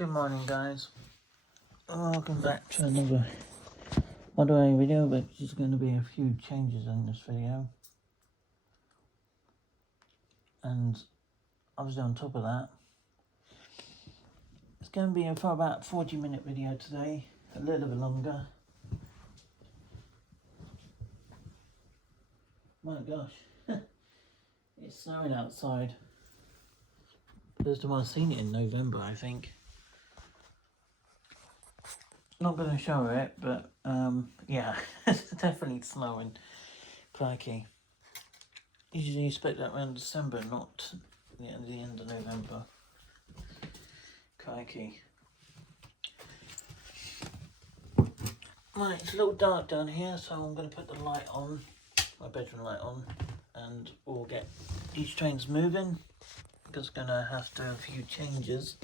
Good morning, guys. Welcome back to another modelling video, but there's going to be a few changes in this video. And obviously on top of that, it's going to be for about 40-minute video today, a little bit longer. My gosh, it's snowing outside. First time I've seen it in November, I think. Not going to show it, but yeah, it's definitely snowing. Crikey. Usually you expect that around December, not the end of November. Crikey. Right, it's a little dark down here, so I'm going to put the light on, my bedroom light on, and we'll get each train's moving. Because going to have to do a few changes.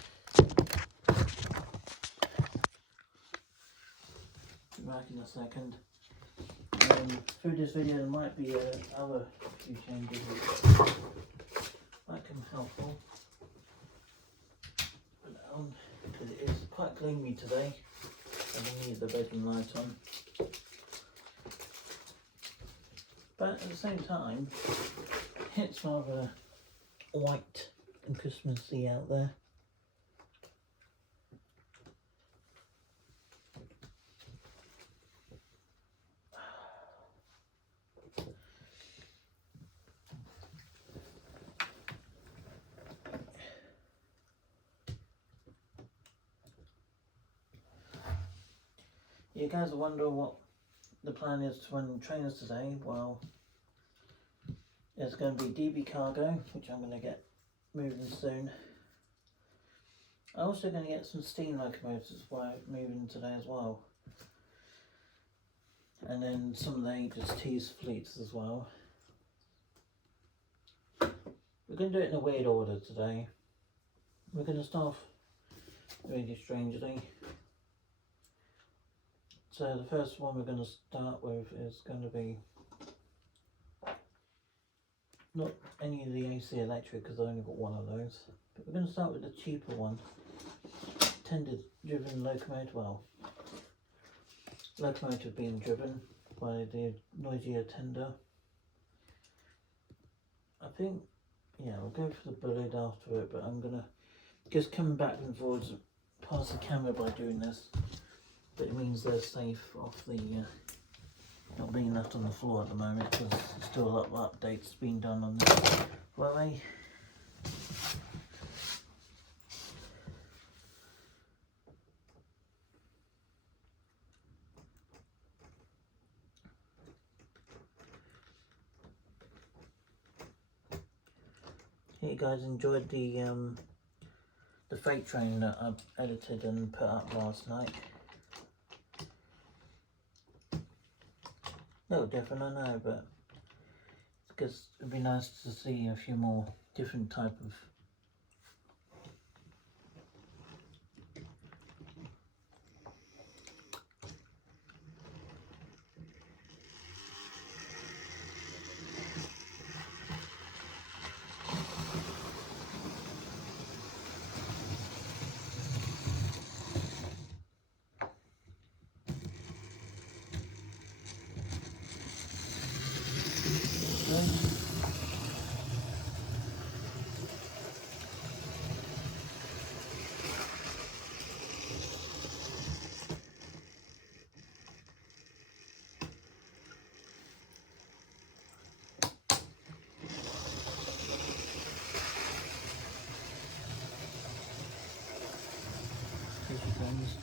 Be back in a second. Through this video there might be other few changes which might come helpful. Put that on, because it is quite gloomy today. I need the bedroom light on. But at the same time, it's rather white and Christmassy out there. You guys are wondering what the plan is to run trainers today. Well, there's going to be DB cargo, which I'm going to get moving soon. I'm also going to get some steam locomotives moving today as well. And then some of the HST's fleets as well. We're going to do it in a weird order today. We're going to start off really strangely. So the first one we're going to start with is going to be not any of the AC electric, because I only got one of those. But we're going to start with the cheaper one. Tender driven locomotive, well, locomotive being driven by the noisier tender. I think, yeah, we'll go for the bullet after it, but I'm going to just come back and forwards past the camera by doing this. But it means they're safe off the, not being left on the floor at the moment, because there's still a lot of updates being done on this railway. Hope you guys enjoyed the freight train that I edited and put up last night. A little different, I know, but because it'd be nice to see a few more different type of things.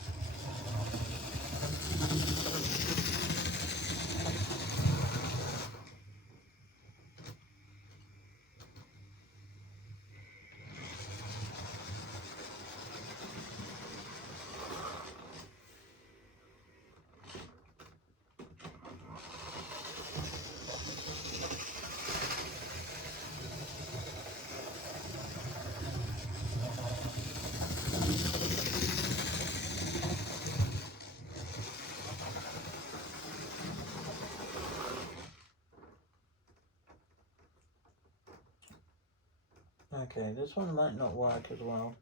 Okay, this one might not work as well.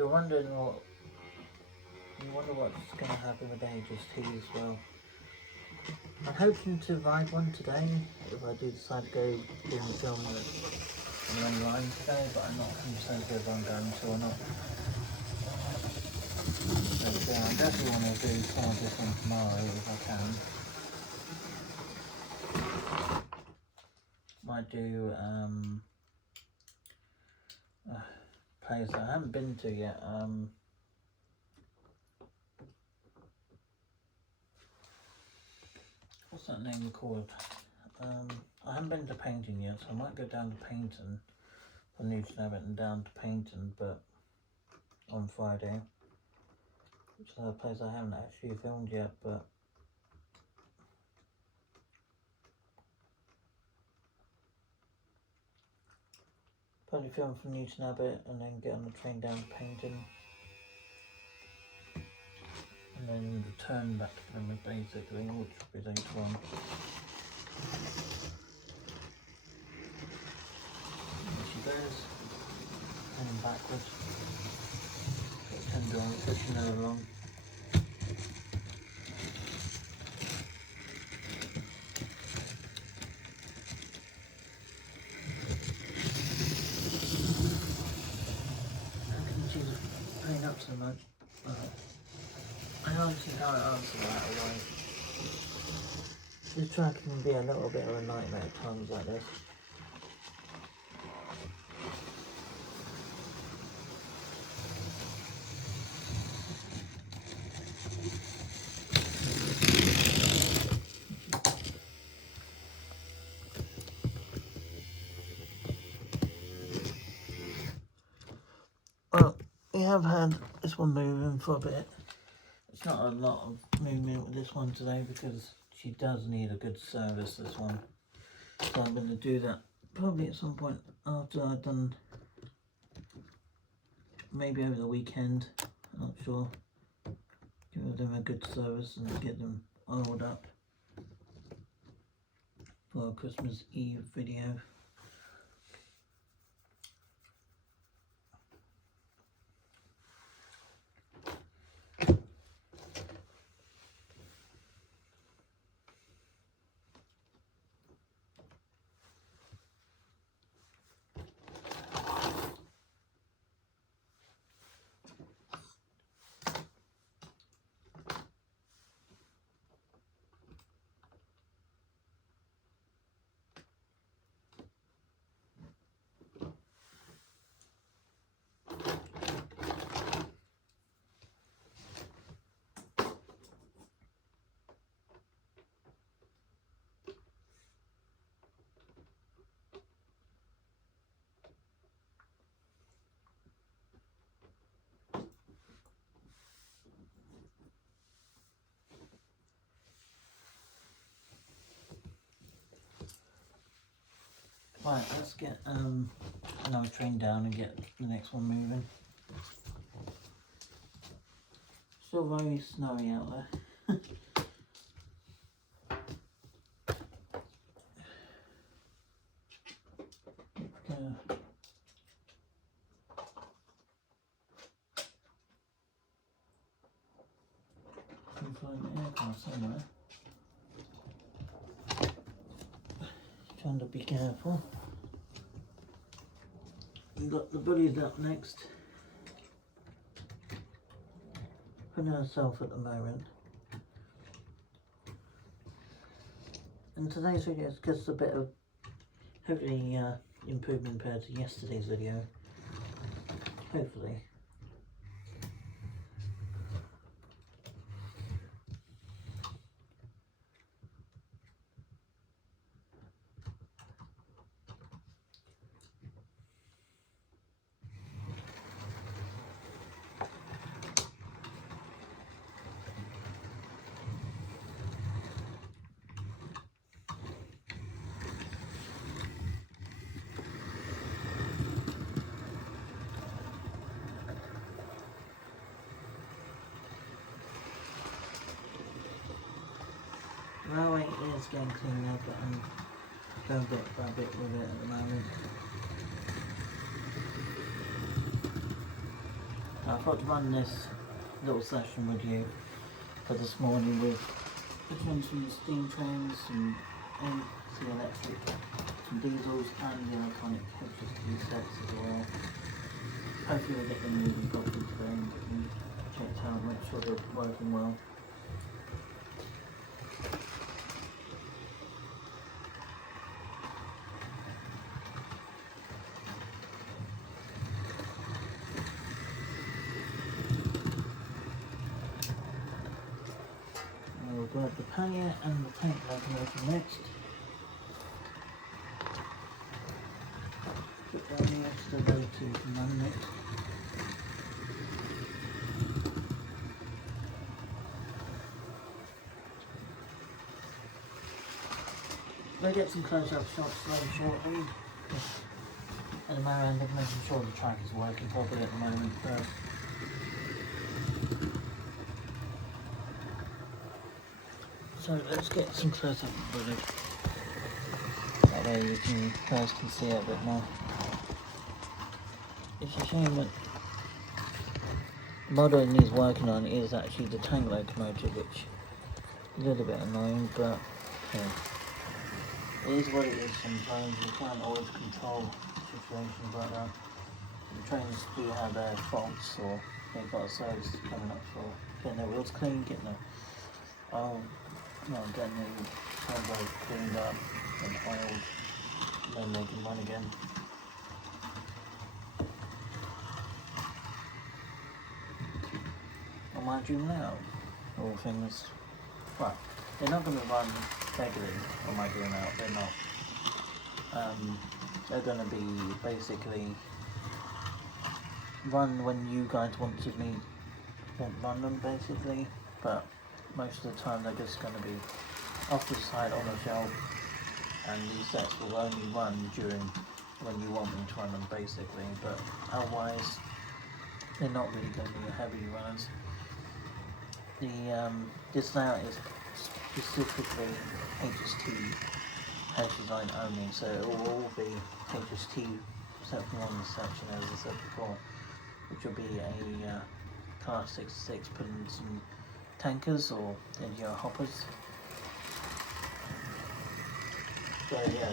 you're wondering you wonder what's going to happen with HST as well. I'm hoping to ride one today if I do decide to go do the film online today, but I'm not 100% sure if I'm going to or not. But I definitely want to do some of this one tomorrow if I can. Might do a place I haven't been to yet. What's that name called? I haven't been to Paynton yet, so I might go down to Paynton from Newton Abbot and down to Paynton, but on Friday, which is a place I haven't actually filmed yet, but probably film from Newton Abbot and then get on the train down to Paynton, and then return back to Plymouth basically, which will be later on. There she goes, heading backwards. Got 10 dollars pushing her along. How can she's paying up so much? I don't see how I answer that away. This track can be a little bit of a nightmare at times like this. Well, we have had this one moving for a bit. It's not a lot of movement with this one today because she does need a good service, this one. So I'm going to do that probably at some point after I've done, maybe over the weekend, I'm not sure. Give them a good service and get them oiled up for a Christmas Eve video. Right, let's get another train down and get the next one moving. Still very snowy out there. Can find the aircraft somewhere. Trying to be careful. We've got the bullies up next. Putting herself at the moment. And today's video is just a bit of, hopefully, improvement compared to yesterday's video. Hopefully. Railway is getting cleaned up, but I'm going bit by bit with it at the moment. I thought to run this little session with you for this morning with between some steam trains, some AC electric, some diesels and the electronic HST sets as well. Hopefully we'll get them moving properly today and get them checked out, make sure they're working well. We'll grab the pannier and the tank locomotive next. Put down the extra load to run next. We'll get some close-up shots very shortly. At the main end, making sure the track is working properly at the moment first. So let's get some close-up footage. That way you guys can see it a bit more. It's a shame that the model it needs working on is actually the tank locomotive, which is a little bit annoying, but yeah, it is what it is sometimes. You can't always control situations like that. The trains do have their faults, or they've got service coming up for getting their wheels clean, getting getting the turbo cleaned up and oiled, then they can run again. On my dream layout, all things, well, they're not going to run regularly on my dream layout, they're not. They're going to be basically run when you guys want run them basically, but most of the time they're just going to be off to the side on a shelf, and these sets will only run during when you want them to run them basically, but otherwise they're not really going to be heavy runners. This layout is specifically HST head design only, so it will all be HST except for one section, as I said before, which will be a class 66 putting some tankers or NGR hoppers. So yeah,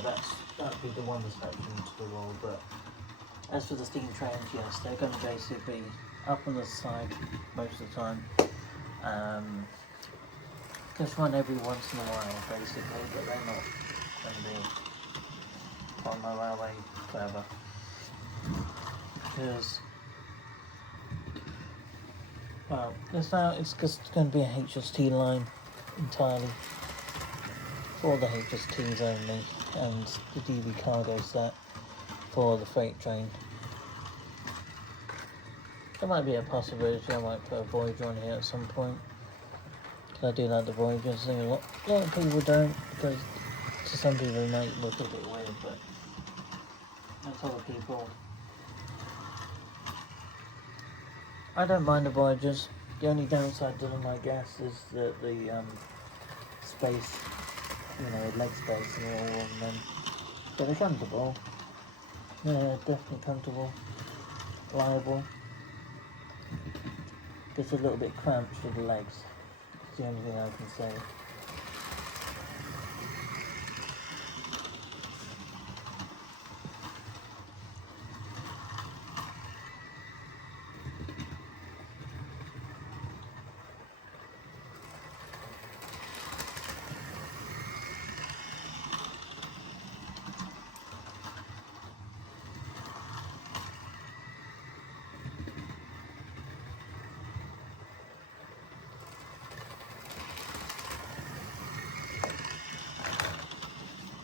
that'd be the one section to the wall. But as for the steam trains, yes, they're going to basically be up on the side most of the time. Just run every once in a while basically, but they're not going to be on the railway forever. Because, well, it's just going to be a HST line entirely. For the HSTs only, and the DV cargo set for the freight train. There might be a possibility I might put a Voyager on here at some point. I do like the Voyagers. I think a lot of people don't, because to some people it might look a bit weird, but that's other people. I don't mind the Voyagers. The only downside to them, I guess, is that the space, leg space and all, and then, but they're comfortable. Yeah, definitely comfortable, reliable. Just a little bit cramped for the legs. It's the only thing I can say.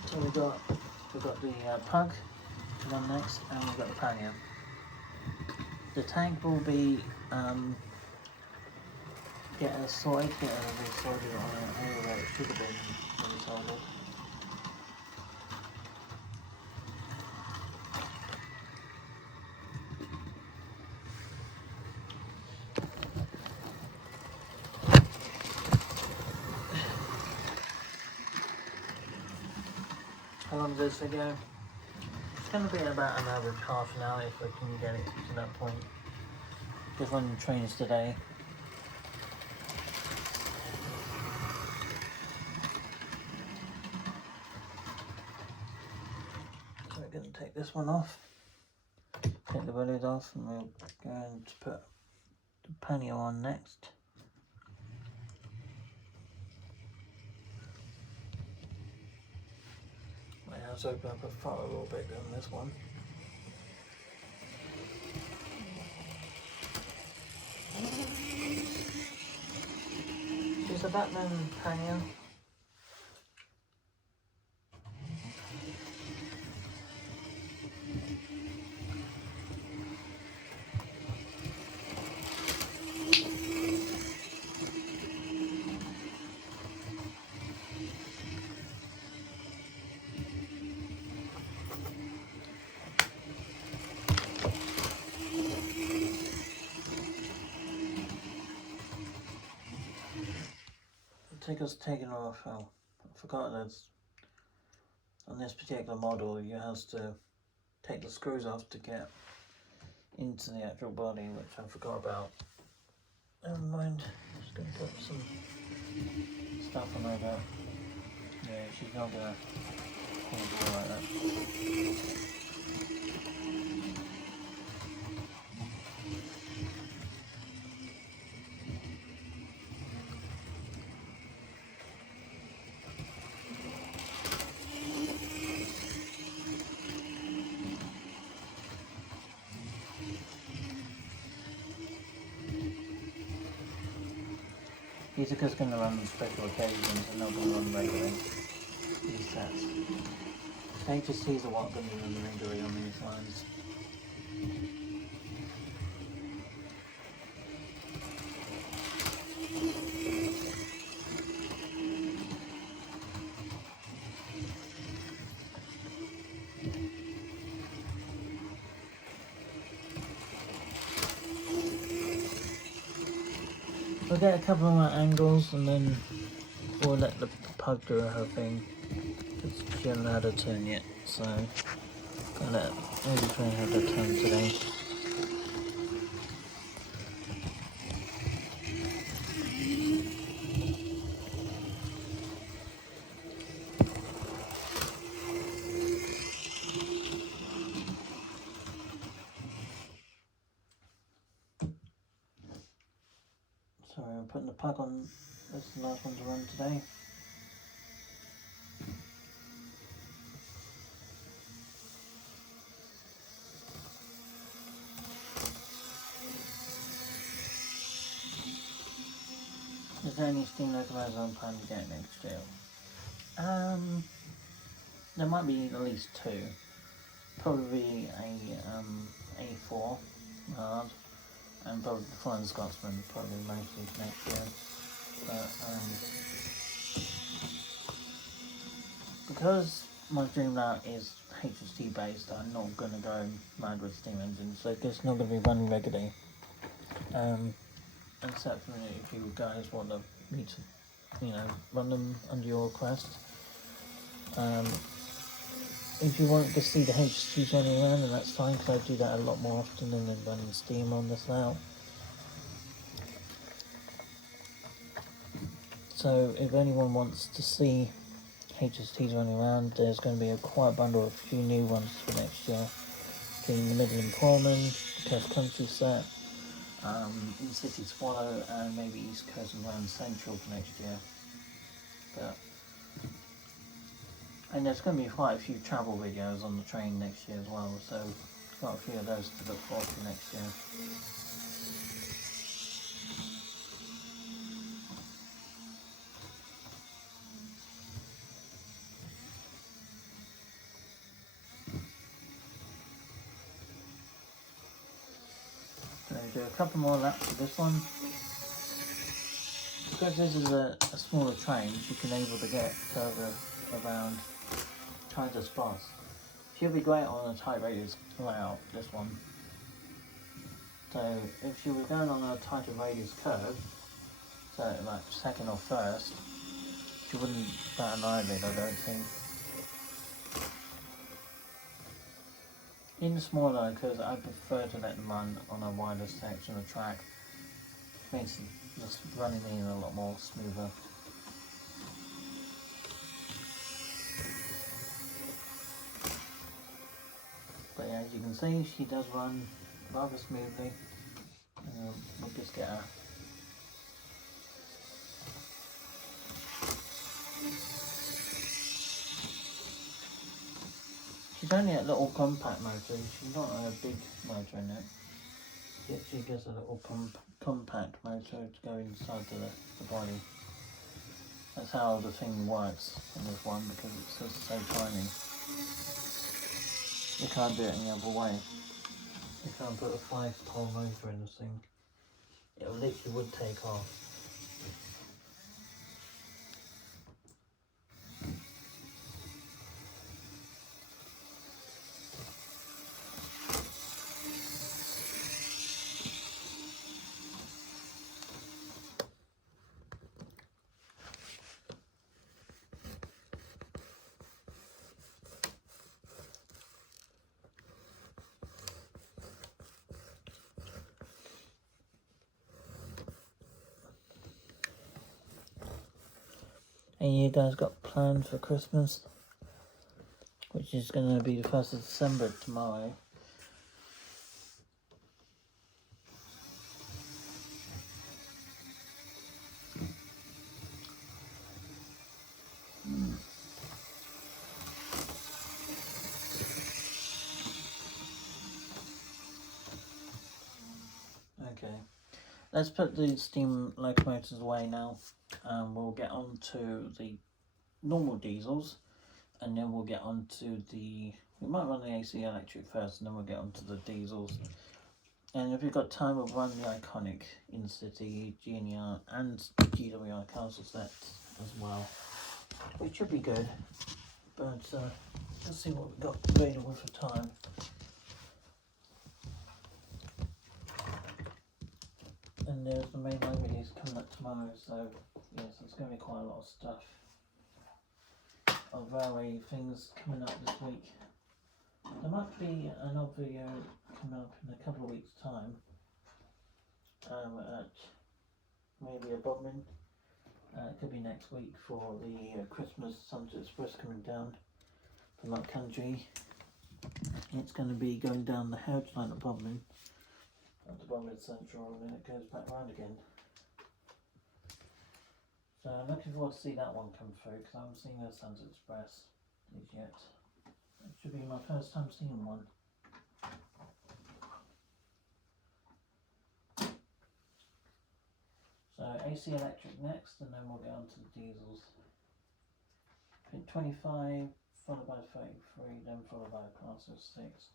So we've got the pug to run next, and we've got the pannier. The tank will be get resorted on an area where it should have been resorted. How long does this video? It's going to be about an average half an hour if I can get it to that point. just running trains today. So we're going to take this one off, take the bellies off, and we're going to put the pannier on next. Let's open up a far a little bit on this one. She's a Batman pannier. Taking her off. Oh, I forgot that on this particular model you have to take the screws off to get into the actual body, which I forgot about. Never mind, just going to put some stuff on her there. Yeah, she's not going to go like that. These are just going to run on special occasions and not going to run regularly, these sets. HSTs are what going to run regularly on these lines. We'll get a couple more angles and then we'll let the pug do her thing. Because she hasn't had her turn yet, so I'll let everything have her turn today. So we're putting the pug on, this is the last one to run today. Is there any steam locomotives on plan to get next year? There might be at least two. Probably a A4 hard, and probably the Flying Scotsman, probably mostly next year. But because my dream route is HST based, I'm not going to go mad with steam engines, so it's not going to be running regularly. Except for if you guys want me to, run them under your request. If you want to see the HSTs running around, then that's fine, because I do that a lot more often than running steam on this route. So if anyone wants to see HSTs running around, there's going to be a quite bundle of a few new ones for next year. Being the Midland Pullman, the Coast Country set, In-City Swallow, and maybe East Coast and Land Central for next year. And there's going to be quite a few travel videos on the train next year as well, so got a few of those to look forward to next year. So do a couple more laps of this one. Because this is a smaller train, she can able to get further around tighter spots. She'll be great on a tight radius layout, this one. So if she was going on a tighter radius curve, so like second or first, she wouldn't bat an eyelid, I don't think. in smaller because I prefer to let them run on a wider section of track. Makes just running in a lot more smoother. But yeah, as you can see, she does run rather smoothly. We'll just get her. She's only a little compact motor, she's not a big motor in it. She actually gets a little compact motor to go inside the body. That's how the thing works on this one, because it's just so tiny. You can't do it any other way. You can't put a 5-pole motor in this thing. It literally would take off. And you guys got planned for Christmas, which is going to be the 1st of December tomorrow. Okay, let's put the steam locomotors away now. We'll get on to the normal diesels, and then we'll get on to we might run the AC electric first, and then we'll get on to the diesels. And if you've got time, we'll run the iconic InCity, GNR and GWI castle sets as well, which should be good. But let's see what we've got available for time. And there's the mainline release coming up tomorrow, so yes, there's going to be quite a lot of stuff of railway things coming up this week. There might be another video coming up in a couple of weeks' time at maybe a Bodmin. It could be next week for the Christmas Sunset Express coming down from that country. It's going to be going down the Heritage Line at Bodmin, at the Bodmin Central, and then it goes back round again. So I'm looking forward to see that one come through, because I haven't seen the Sunset Express yet. It should be my first time seeing one. So AC electric next, and then we'll get on to the diesels. I think 25 followed by 33, then followed by a class of 6.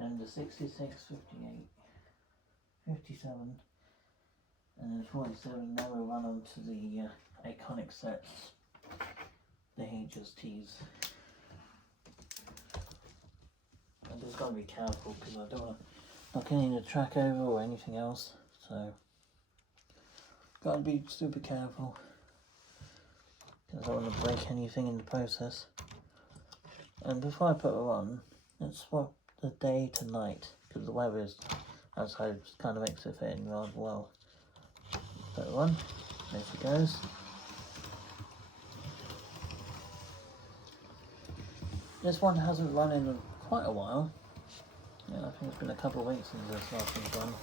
Then the 66, 58, 57, and then 47. Now we'll run on to the iconic sets, the HSTs. I just got to be careful because I don't want to knock any of the track over or anything else, so got to be super careful because I don't want to break anything in the process. And before I put her on, let's swap the day to night because the weather is outside, kind of makes it fit in rather well. Put her on, there she goes. This one hasn't run in quite a while. Yeah, I think it's been a couple of weeks since this last one's run.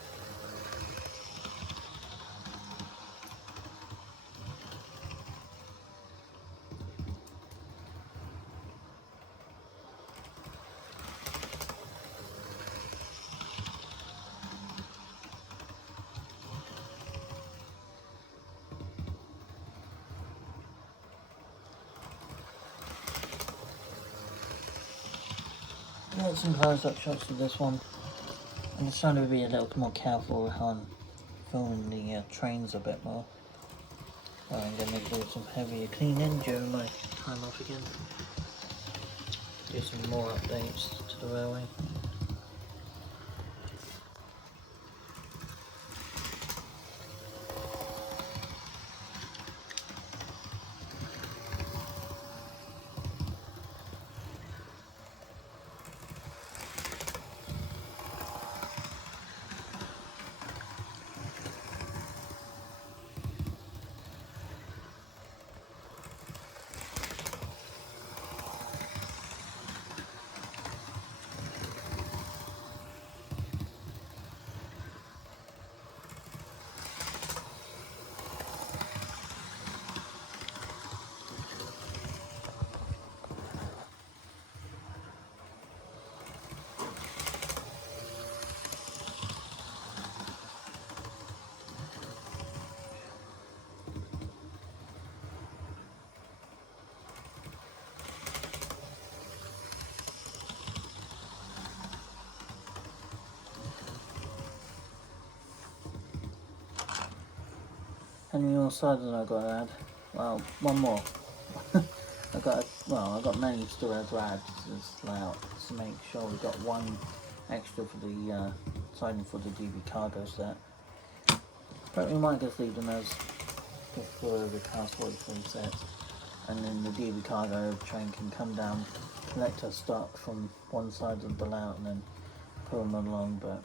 Got some close-up shots of this one. I'm just trying to be a little more careful with how I'm filming the trains a bit more. I'm going to do some heavier cleaning during my time off again. Do some more updates to the railway. How many more sides have I got to add? Well, one more. I got many still to add to this layout to make sure we got one extra for the siding for the DB cargo set. But we might just leave them as for the Class 43 sets, and then the DB cargo train can come down, collect our stock from one side of the layout and then pull them along. But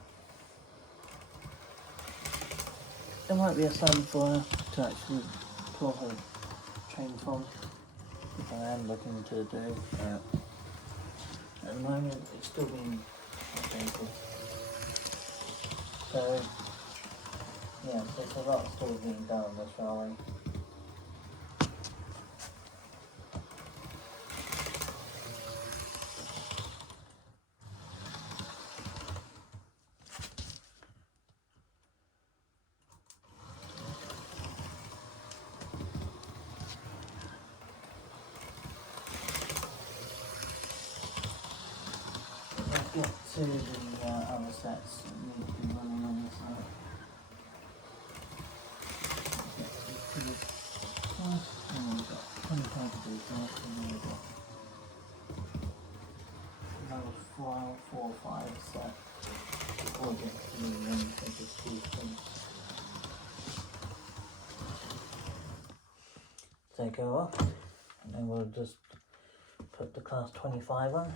there might be a siding for her to actually pull her train from, which I am looking to do. At the moment it's still being updated. So yeah, there's a lot still being done on this railway. Let's get to the other sets that need to be running on this side. And we've got 25 to do first, and then we've got another 4 or 5 set before we get to the figure 2 things. Take her off, and then we'll just put the Class 25 on.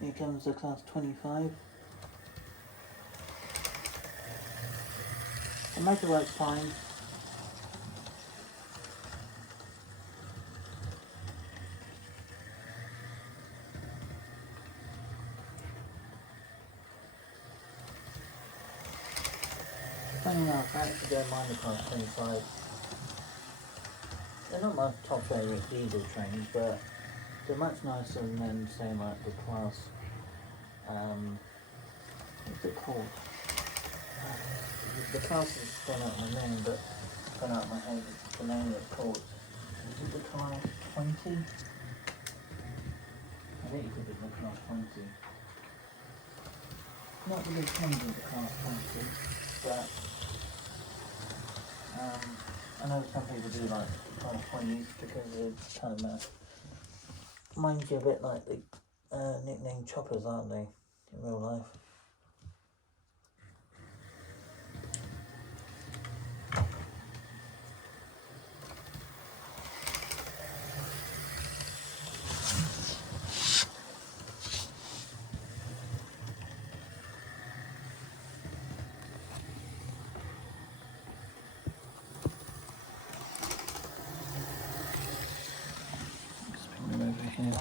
Here comes the Class 25. The motor works fine. Funny enough, I actually don't mind the Class 25. They're not my top favourite diesel trains, but they're much nicer than, say, like the Class, what's it called? The Class has gone out my name, but gone out my head, the name it's called. Is it the Class 20? I think it could be the Class 20. Not the big change of the Class 20, but I know some people do like the Class 20s because it's kind of reminds you a bit like the nickname choppers, aren't they, in real life? Just bring them over here.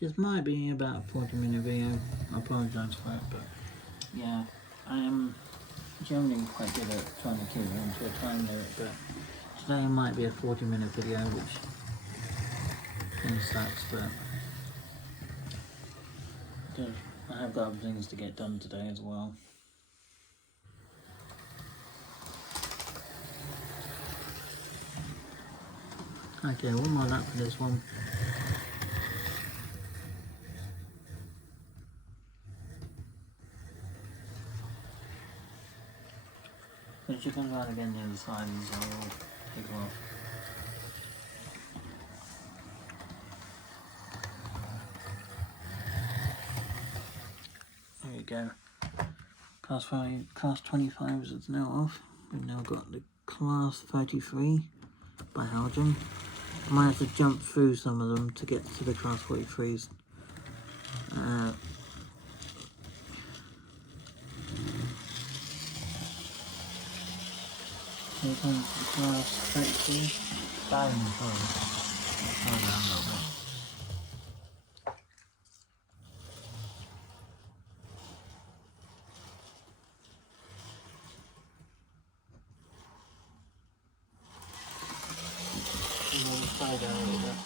This might be about a 40-minute video. I apologise for it, but yeah, I am generally quite good at trying to keep it into a time limit, but today might be a 40-minute video, which kind of sucks, but I have got other things to get done today as well. Okay, one more lap for this one. When she comes out again the other side, I will take her off. There you go. Class 25 is now off. We've now got the Class 33 by Haljan. I might have to jump through some of them to get to the Class 43s. take on to the class straight through. Down, sorry. Slow down a little bit. And then slow down a little bit.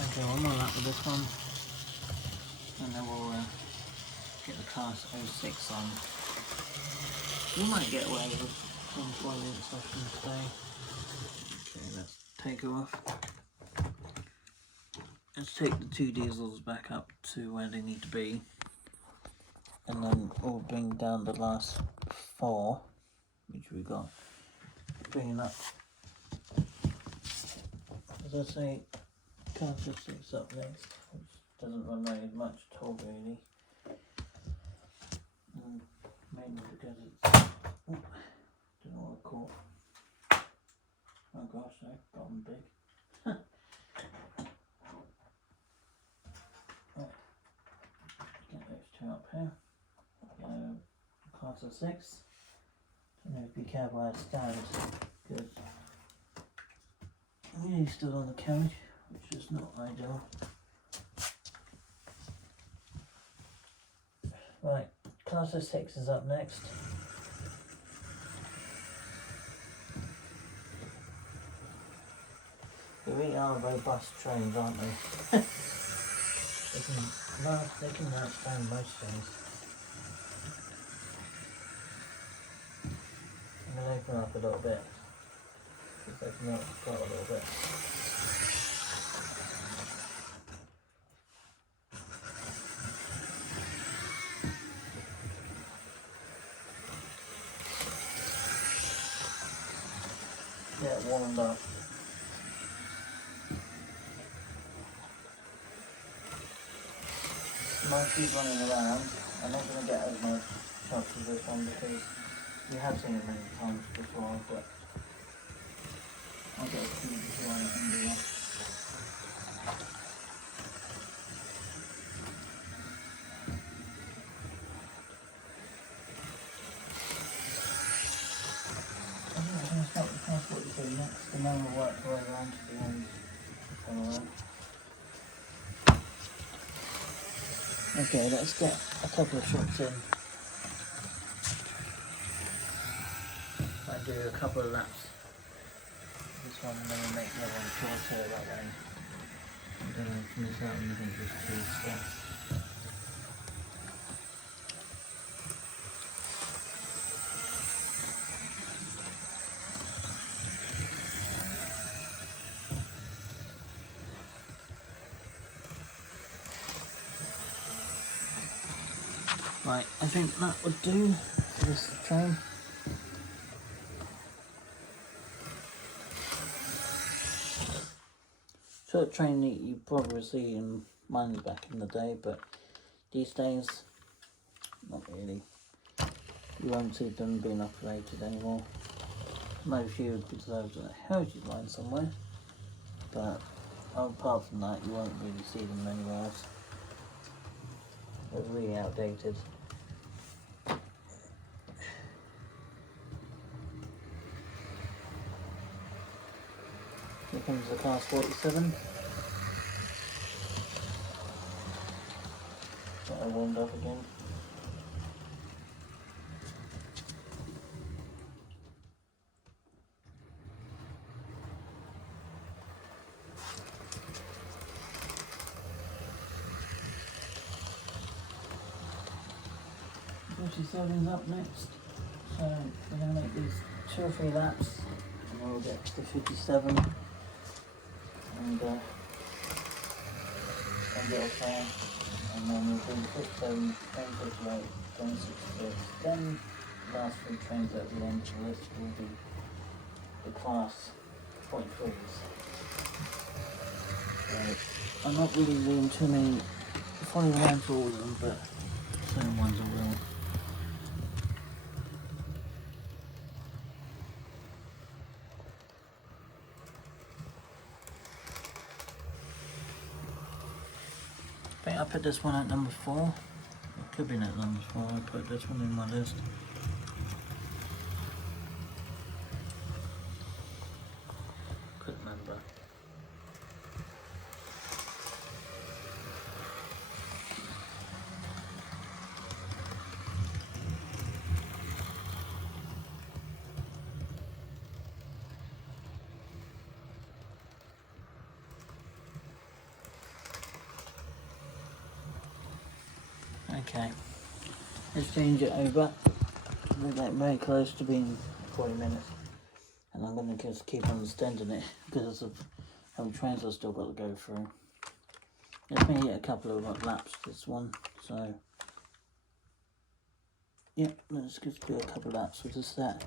Okay, one more lap with this one, and then we'll get the class 06 on. We might get away with 1 minute session today. Okay, let's take her off. Let's take the 2 diesels back up to where they need to be, and then we'll bring down the last 4, which we got. Bringing up, as I say, car 6 up next, which doesn't run very much at all really. Mainly because it's, don't know what I caught. Oh gosh, I've gotten big. Right, get those 2 up here. Class of 6. Don't know if you care where I stand, because I'm really still on the carriage, which is not ideal. Right, class of 6 is up next. They really are robust trains, aren't they? they can outstand most things. I'm going to open up a little bit, because they can go a little bit. Get warmed up. Monkeys running around. I'm not going to get as much shots as this one because we have seen it many times before, but I'll get a few before I can do that. I'm going to start with transport you do next, and then we'll work our way around to the end. Okay, let's get a couple of shots in. Might do a couple of laps. This one, and then we'll make the other one shorter that way. I don't know if miss out anything just too stuff. Right, I think that would do for this train. Short train that you probably see in mine back in the day, but these days, not really. You won't see them being operated anymore. Maybe few would be reserved at a heritage line somewhere, but apart from that, you won't really see them anywhere else. They're really outdated. comes the class 47. Got I warmed up again. Seven's up next, so we're going to make these 2 or 3 laps and then we'll get to 57 and get off there, and then we'll do 57, then 58, then 66, then the last 3 trains at the end of the list will be the class 0.3s. So I'm not really doing too many following around for all of them, but certain ones I will. I think I put this one at number 4. It could be at number 4. I put this one in my list. Couldn't remember. Okay, let's change it over. We're like very close to being 40 minutes, and I'm going to just keep on extending it because of how many trains I've still got to go through. Let's make it a couple of laps, this one, so yep, let's just do a couple of laps with just that.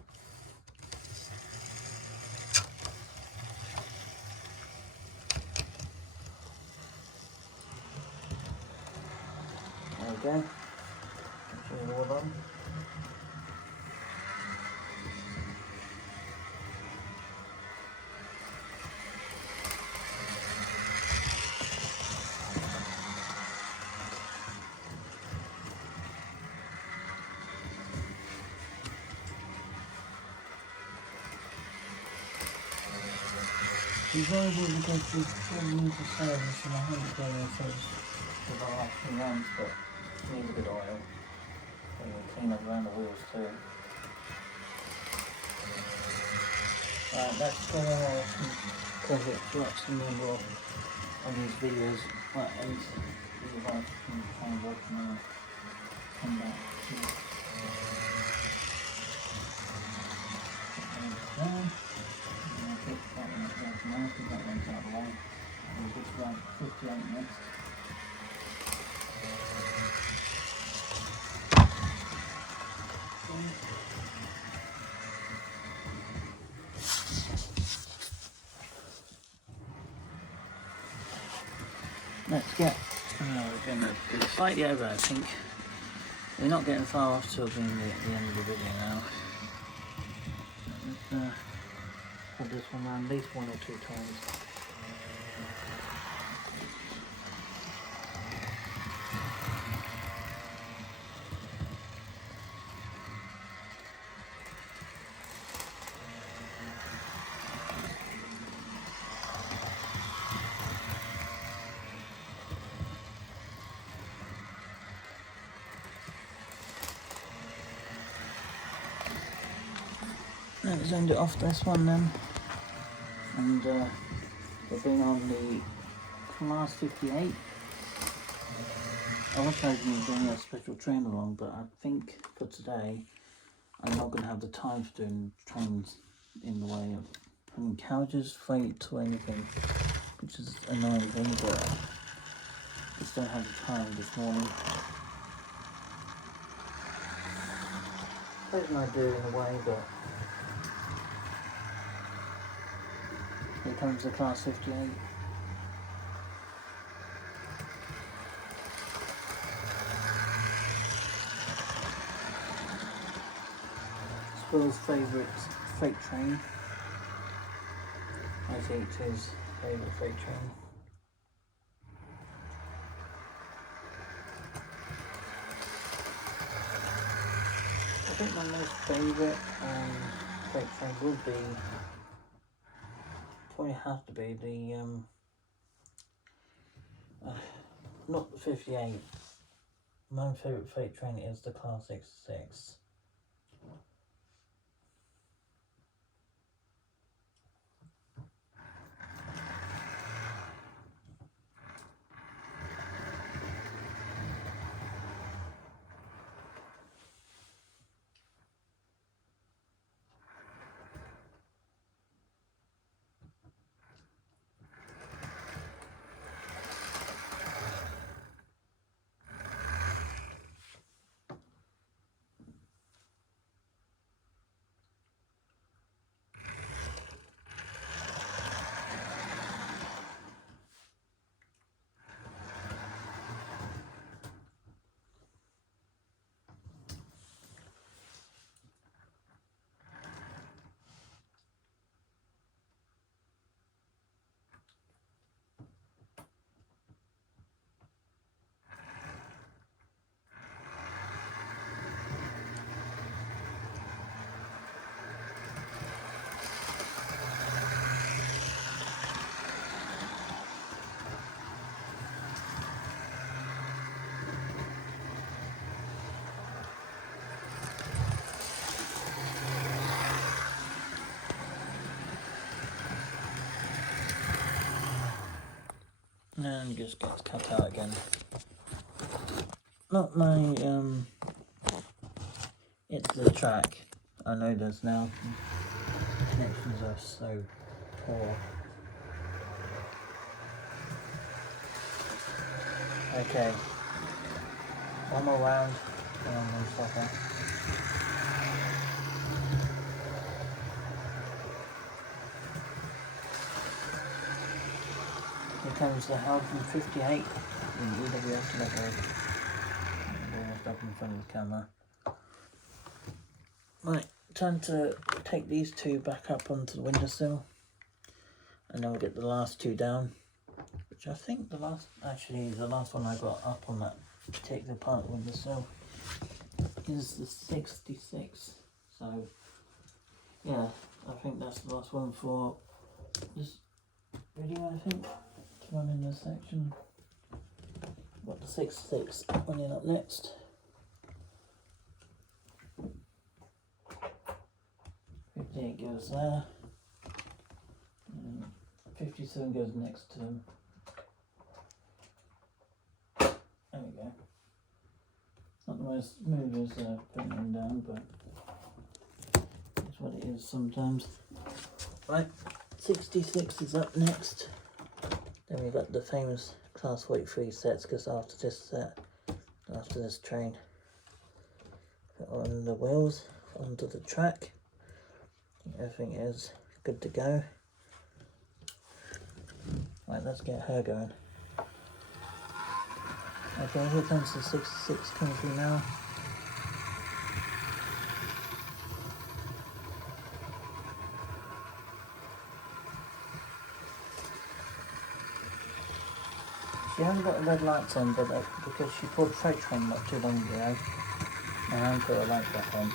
There we go. Show you all on. She's able to go through 4 meters of service and 100 km service for the last 2 runs, but she needs a good oil. And we'll clean up around the wheels too. Right, let's go off and cause it lots of more on these videos. Right, at least these are try and work now. Come back. Down. That one's out of the way. We'll get to about 58 next. Let's get, we're going to be slightly over, I think. We're not getting far off till being the end of the video now. Let's put this one around at least 1 or 2 times. Let's end it off this one then, and we're being on the class 58. I was hoping to bring a special train along, but I think for today I'm not going to have the time for doing trains in the way of putting carriages, freight or anything, which is an annoying thing, but I just don't have the time this morning. Hoping I do in a way, but here comes the class 58. Will's favourite freight train. I think it's his favourite freight train. I think my most favourite freight train would be probably have to be the not the 58. My favourite freight train is the Class 66. And just gets cut out again. Not my, it's the track. I know this now. Connections are so poor. Okay. One more round, and I'm going to stop it. Here comes the Howden 58 in EWS delivery. Almost up in front of the camera. Right, time to take these two back up onto the windowsill. And then we'll get the last two down. Which I think the last one I got up on that particular part of the windowsill is the 66. So, yeah, I think that's the last one for this video, I think. To run in this section. Got the 66 running up next. 58 goes there. And 57 goes next to him. There we go. Not the most smooth as putting them down, but it's what it is sometimes. Right, 66 is up next. Then we've got the famous Class 43 sets, because after this set, after this train, put on the wheels, onto the track. Everything is good to go. Right, let's get her going. Okay, here comes the 66 coming through now. She hasn't got the red lights on, but because she pulled a freight train not too long ago, I haven't put her light back on.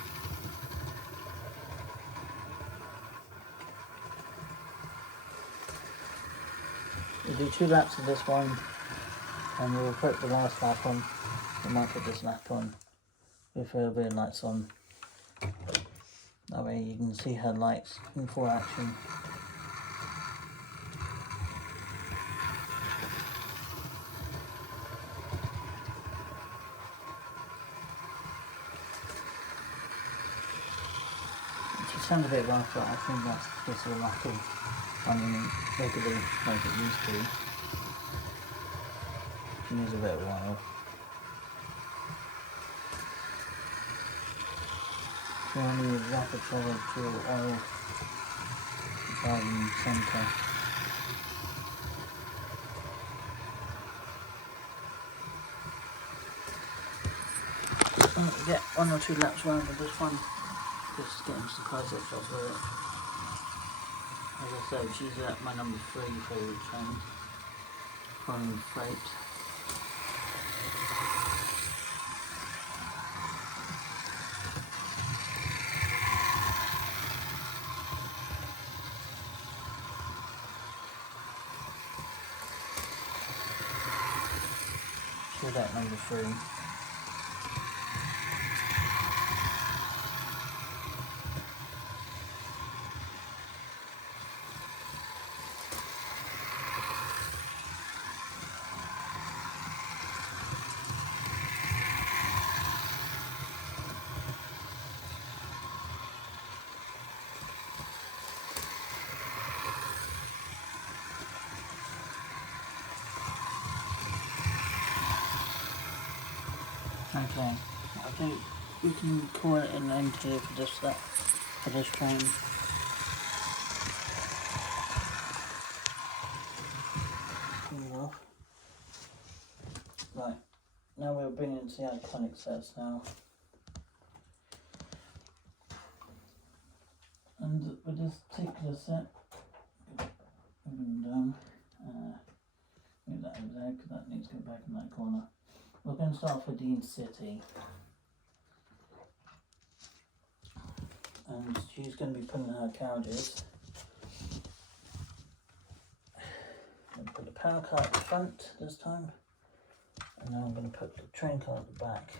We'll do 2 laps of this one, and we'll put the last lap on. We might put this lap on with her rear lights on. That way you can see her lights in full action. She sounds a bit rough, but I think that's just a lack of running regularly like it used to. She needs a bit of a while. So I need rapid solid fuel oil driving centre. I'll get 1 or 2 laps round with this one. Just getting some close-up shots with it. As I said, she's my number 3 favourite train from freight. do that number 3. Okay, I think we can call it an end here for this train. Turn it off. Right, now we'll bring into the iconic sets now. And with this particular set, move that over there because that needs to go back in that corner. We're going to start off with Dean City. And she's going to be putting her carriages. I'm going to put the power car at the front this time. And now I'm going to put the train car at the back.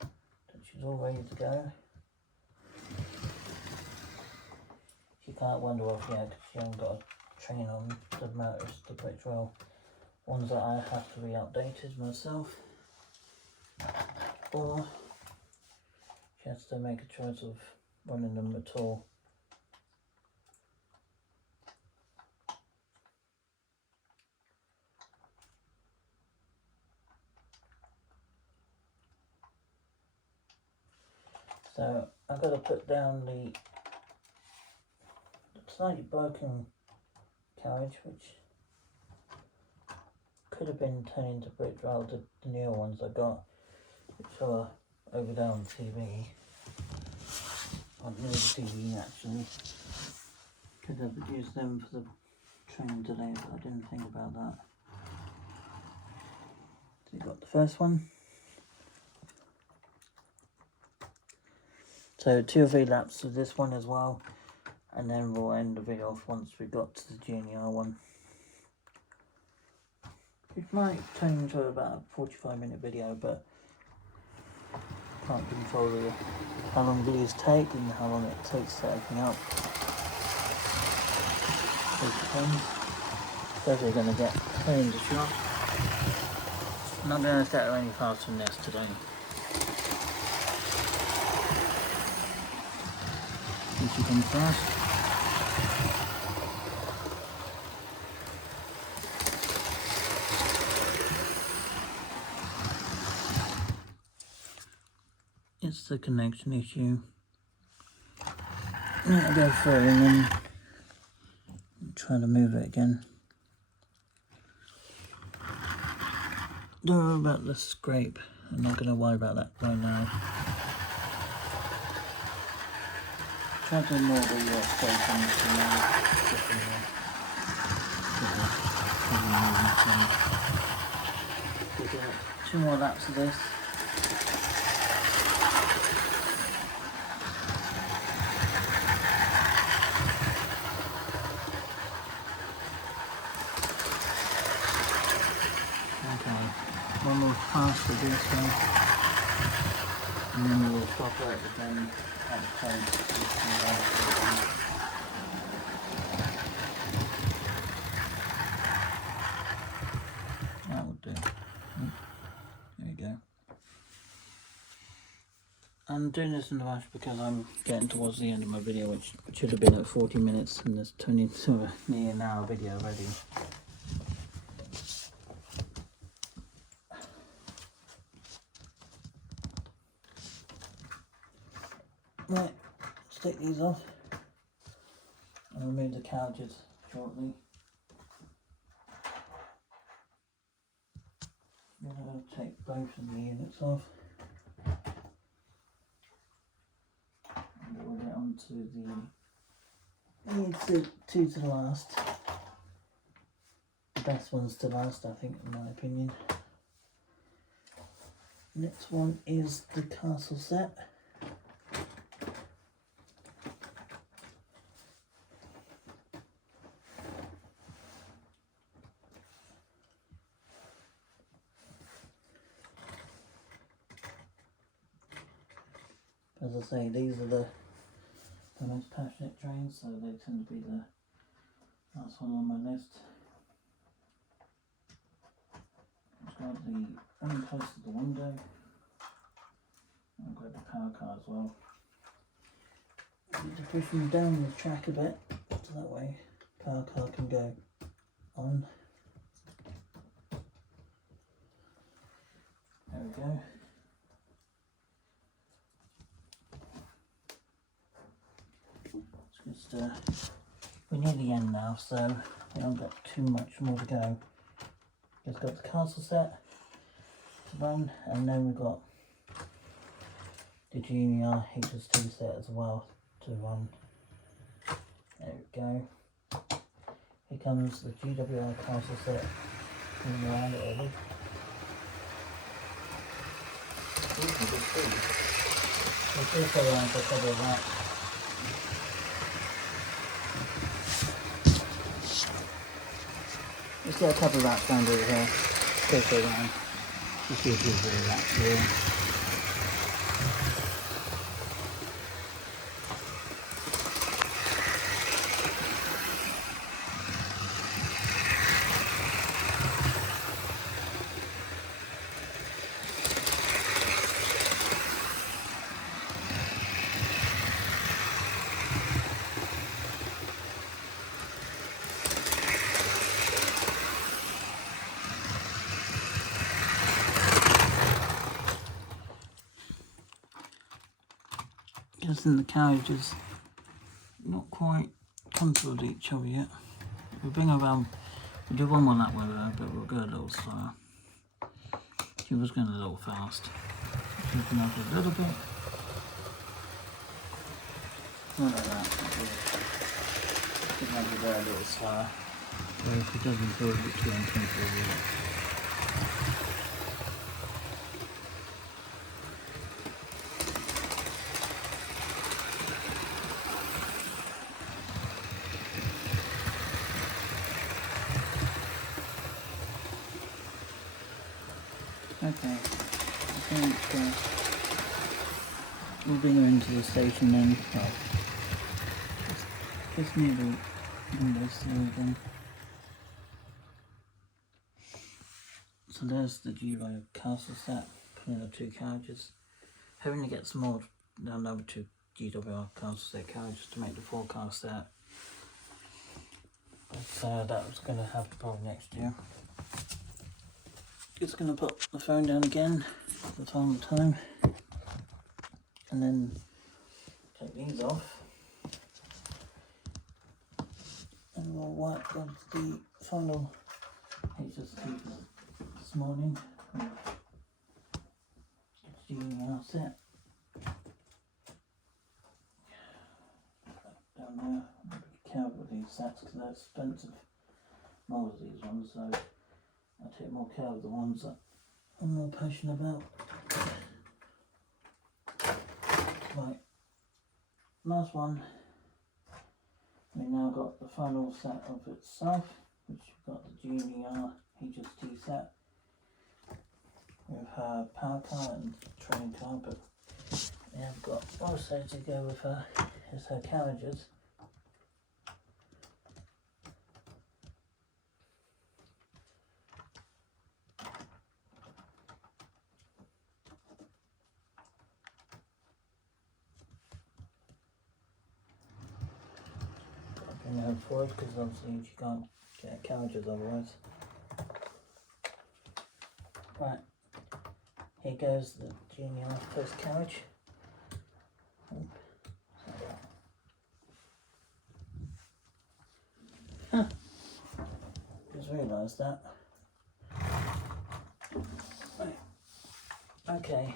So she's all ready to go. She can't wander off yet because she hasn't got a train on the motors, the British Rail ones that I have to be updated myself. Or she has to make a choice of running them at all. So I've got to put down the slightly broken carriage, which could have been turned into British Rail, the newer ones I got, which are over there on TV. On the TV actually. Could have used them for the train today, but I didn't think about that. So you got the first one. So 2 or 3 laps of this one as well, and then we'll end the video off once we got to the GNR one. It might turn into about a 45-minute video, but can't control how long videos take and how long it takes to open up. It depends. Those are going to get put in the shop. I'm not going to settle any faster than this today. This should come first. It's the connection issue. I'll go through and then try to move it again. Don't worry about the scrape. I'm not going to worry about that right now. Try to ignore the scraping for now. We'll get 2 more laps of this. One more pass for this one, and then we'll stop right again at the point. That would do. There you go. I'm doing this in a rush because I'm getting towards the end of my video, which should have been at 40 minutes, and it's turning into near an hour video already. Right, let's take these off and remove the carriages shortly. I'm going to take both of the units off and we'll get on to the two to the last. The best ones to last, I think, in my opinion. Next one is the castle set. As I say, these are the most passionate trains, so they tend to be the last one on my list. I've got the very close to the window. I've got the power car as well. I need to push them down the track a bit, so that way power car can go on. There we go. It's just, we're near the end now, so we haven't got too much more to go. Just got the castle set to run, and then we've got the Junior HS2 set as well to run. There we go. Here comes the GWR castle set coming around it already. Good food. Let's also run for a couple of that. Let's get a couple of laps round over here. Go around. Just see if there's really laps here. Just in the carriage is not quite comfortable with each other yet. We'll bring her around, we'll do one more lap with her, but we'll go a little slower. She was going a little fast. Keeping up a little bit. Not like that. I think maybe go a little slower. So if it doesn't feel a bit too uncomfortable with it. Okay, I think we'll bring her into the station then. Well, just near the window sill again. So there's the Giro castle set, putting the two carriages. Hoping to get some more down over to GWR castle set carriages to make the 4-car set. But that was going to happen probably next year. Just going to put the phone down again for the final time, and then take these off, and we'll work on the final HST this morning. Junior set down there. Be careful with these sets because they're expensive. More of these ones, so I take more care of the ones that I'm more passionate about. Right, last one. We now got the final set of itself, which we've got the Junior HST set with her power car and train car, but we have got also to go with her is her carriages. Bring her forward because obviously you can't get carriages otherwise. Right, here goes the Junior first carriage. Huh. Just realised that. Right. Okay.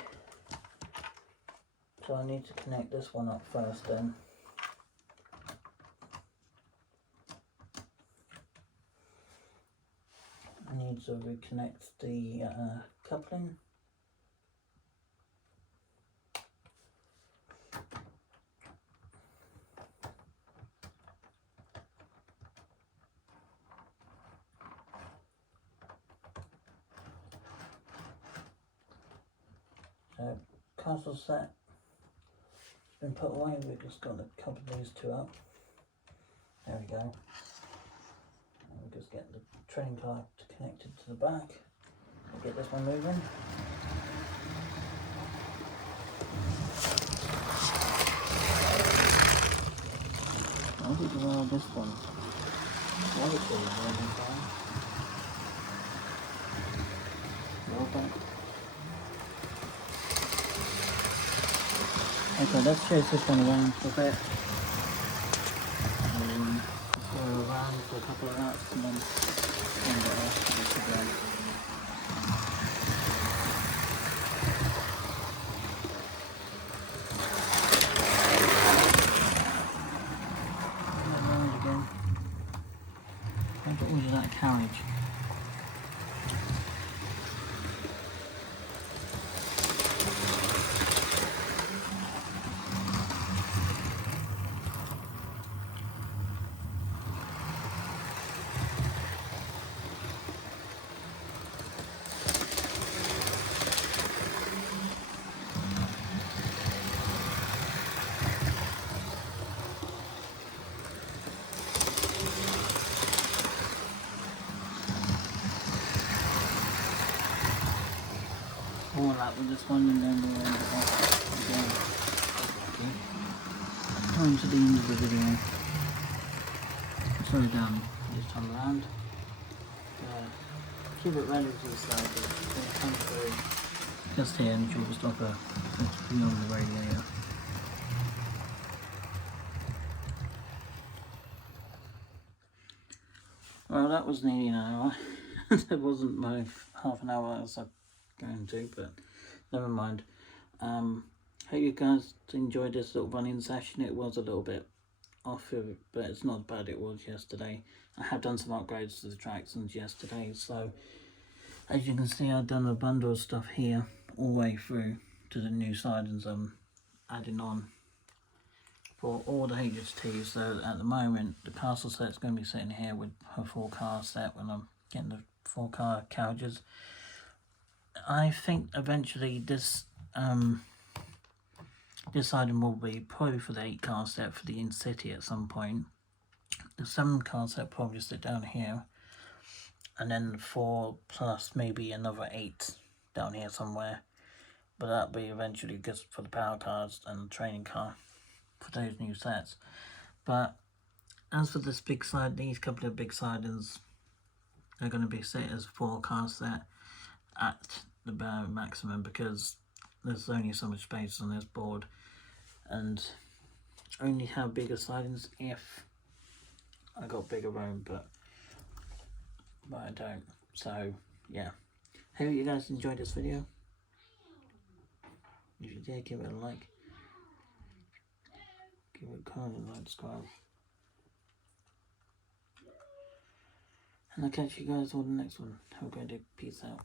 So I need to connect this one up first then. I need to reconnect the coupling. So castle set been put away. We've just got to cover these two up. There we go. And we'll just get the training car connected to the back. We'll get this one moving. I think we'll this one. The other two are moving fine. Well done. Okay, let's chase this one around a bit. Go around for a couple of laps and then send it off to this again. Around again. I got rid of that carriage. All that with this one and then we'll end it off again. Okay. Time to the end of the video. Slow down this time around. Keep it ready to the side, but it'll come through just here and she'll stop her beyond the radiator. Well, that was nearly an hour. It wasn't my half an hour as I was going to, but never mind. Hope you guys enjoyed this little running session. It was a little bit off of it, but it's not as bad as it was yesterday. I have done some upgrades to the track since yesterday, so as you can see, I've done a bundle of stuff here all the way through to the new sidings I'm adding on for all the HSTs. So at the moment, the castle set's going to be sitting here with her 4-car set when I'm getting the 4-car carriages. I think eventually this siding will be probably for the 8-car set for the Intercity at some point. The 7-car set probably sit down here, and then 4 plus maybe another 8 down here somewhere. But that'll be eventually just for the power cars and the training car for those new sets. But as for this big side, these couple of big sidings are going to be set as 4-car set at the bare maximum, because there's only so much space on this board, and only have bigger sidings if I got bigger room, but I don't. So yeah, hope you guys enjoyed this video. If you did, give it a like, give it a comment, and subscribe, and I'll catch you guys on the next one. Have a great day. Peace out.